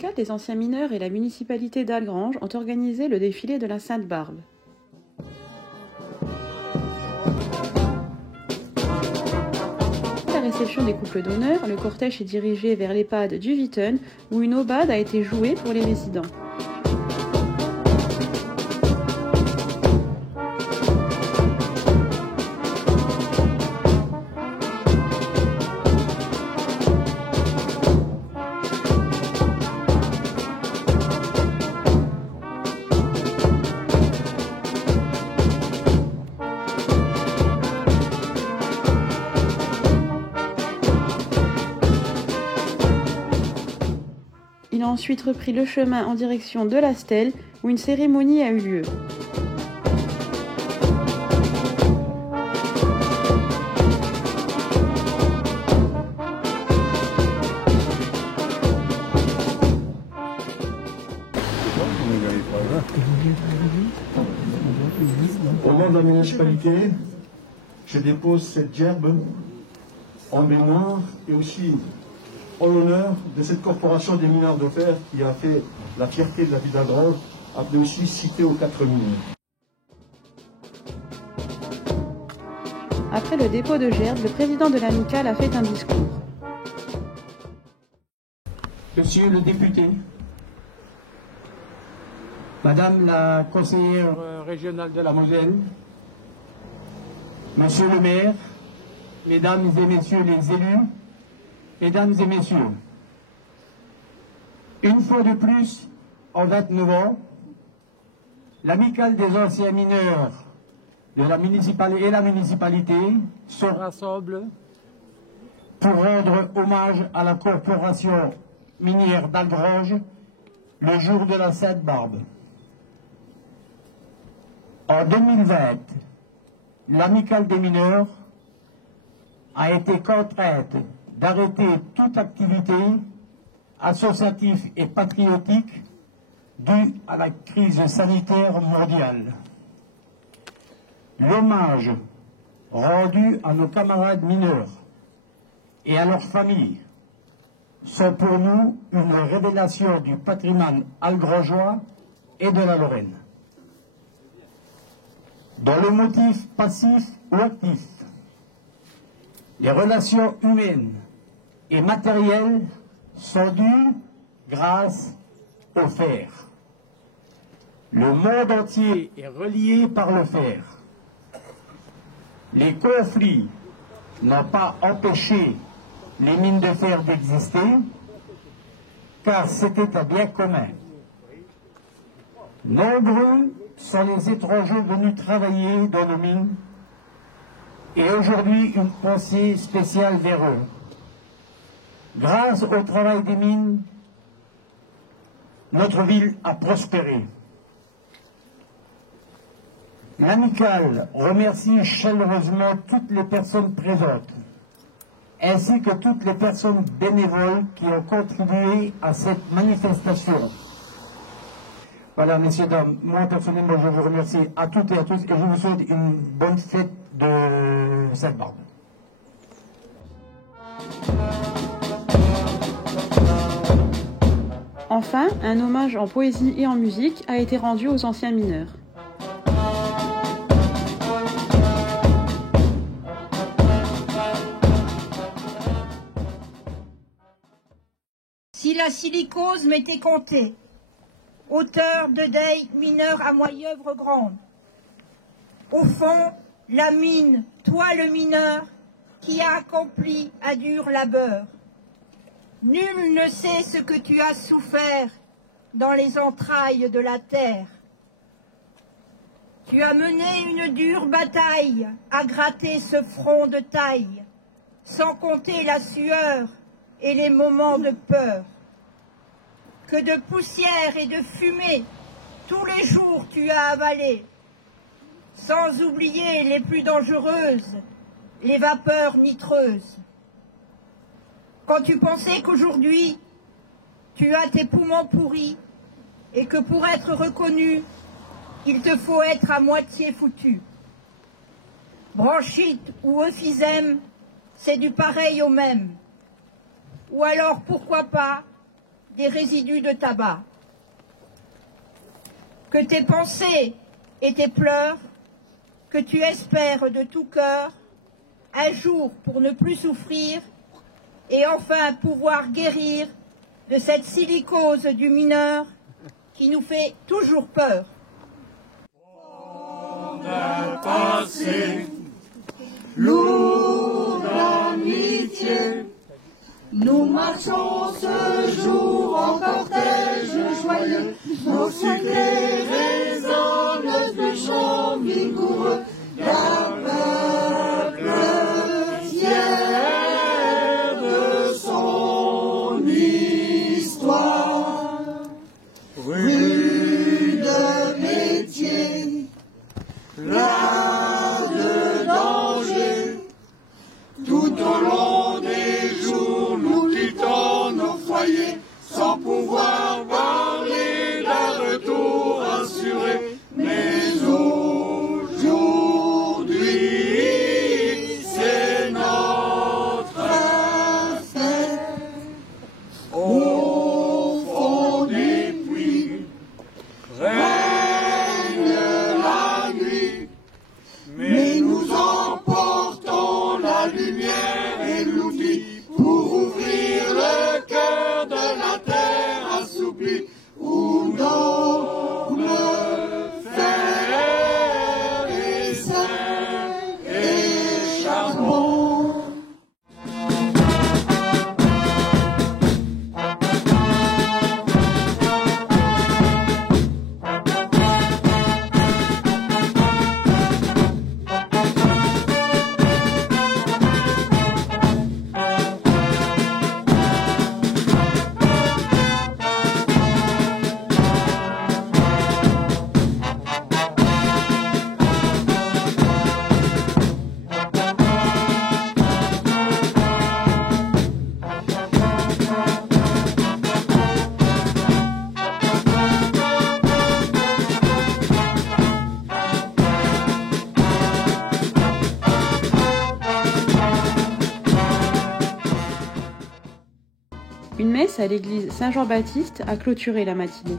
L'Amicale des anciens mineurs et la municipalité d'Algrange ont organisé le défilé de la Sainte-Barbe. À la réception des couples d'honneur, le cortège est dirigé vers l'EHPAD du Witten où une aubade a été jouée pour les résidents. Il a ensuite repris le chemin en direction de la stèle où une cérémonie a eu lieu. Au nom de la municipalité, je dépose cette gerbe en mémoire et aussi en l'honneur de cette corporation des mineurs de fer qui a fait la fierté de la ville d'Algrange, appelée aussi Cité aux 4 mines. Après le dépôt de gerbe, le président de l'Amicale a fait un discours. Monsieur le député, Madame la conseillère régionale de la Moselle, Monsieur le maire, Mesdames et Messieurs les élus, Mesdames et Messieurs, une fois de plus, en 29 ans, l'Amicale des anciens mineurs de la municipalité et la municipalité se rassemblent pour rendre hommage à la corporation minière d'Algrange le jour de la Sainte-Barbe. En 2020, l'Amicale des mineurs a été contrainte d'arrêter toute activité associative et patriotique due à la crise sanitaire mondiale. L'hommage rendu à nos camarades mineurs et à leurs familles sont pour nous une révélation du patrimoine algrangeois et de la Lorraine. Dans le motif passif ou actif, les relations humaines et matérielles sont dues grâce au fer. Le monde entier est relié par le fer. Les conflits n'ont pas empêché les mines de fer d'exister, car c'était un bien commun. Nombreux sont les étrangers venus travailler dans nos mines, et aujourd'hui une pensée spéciale vers eux. Grâce au travail des mines, notre ville a prospéré. L'Amicale remercie chaleureusement toutes les personnes présentes, ainsi que toutes les personnes bénévoles qui ont contribué à cette manifestation. Voilà, messieurs, dames, moi personnellement, je vous remercie à toutes et à tous et je vous souhaite une bonne fête de Sainte-Barbe. Enfin, un hommage en poésie et en musique a été rendu aux anciens mineurs. Si la silicose m'était comptée, auteur de deuil mineur à moyenne grande, au fond, la mine, toi le mineur, qui a accompli à dur labeur. Nul ne sait ce que tu as souffert dans les entrailles de la terre. Tu as mené une dure bataille à gratter ce front de taille, sans compter la sueur et les moments de peur. Que de poussière et de fumée, tous les jours tu as avalé, sans oublier les plus dangereuses, les vapeurs nitreuses. Quand tu pensais qu'aujourd'hui, tu as tes poumons pourris et que pour être reconnu, il te faut être à moitié foutu. Bronchite ou emphysème, c'est du pareil au même. Ou alors, pourquoi pas, des résidus de tabac. Que tes pensées et tes pleurs, que tu espères de tout cœur, un jour pour ne plus souffrir et enfin pouvoir guérir de cette silicose du mineur qui nous fait toujours peur. D'un passé, lourd d'amitié, nous marchons ce jour en cortège joyeux, nos cités résonnent de chants vigoureux, d'un peuple fier de son histoire. Rue de métier, plein de danger, tout au long des jours nous quittons nos foyers sans pouvoir parler d'un retour assuré. Mais aujourd'hui, c'est notre fête. Au fond des puits règne la nuit, mais nous emportons la lumière et l'outil pour ouvrir le cœur de la terre assouplie où dorment fer et sel et charbon. Une messe à l'église Saint-Jean-Baptiste a clôturé la matinée.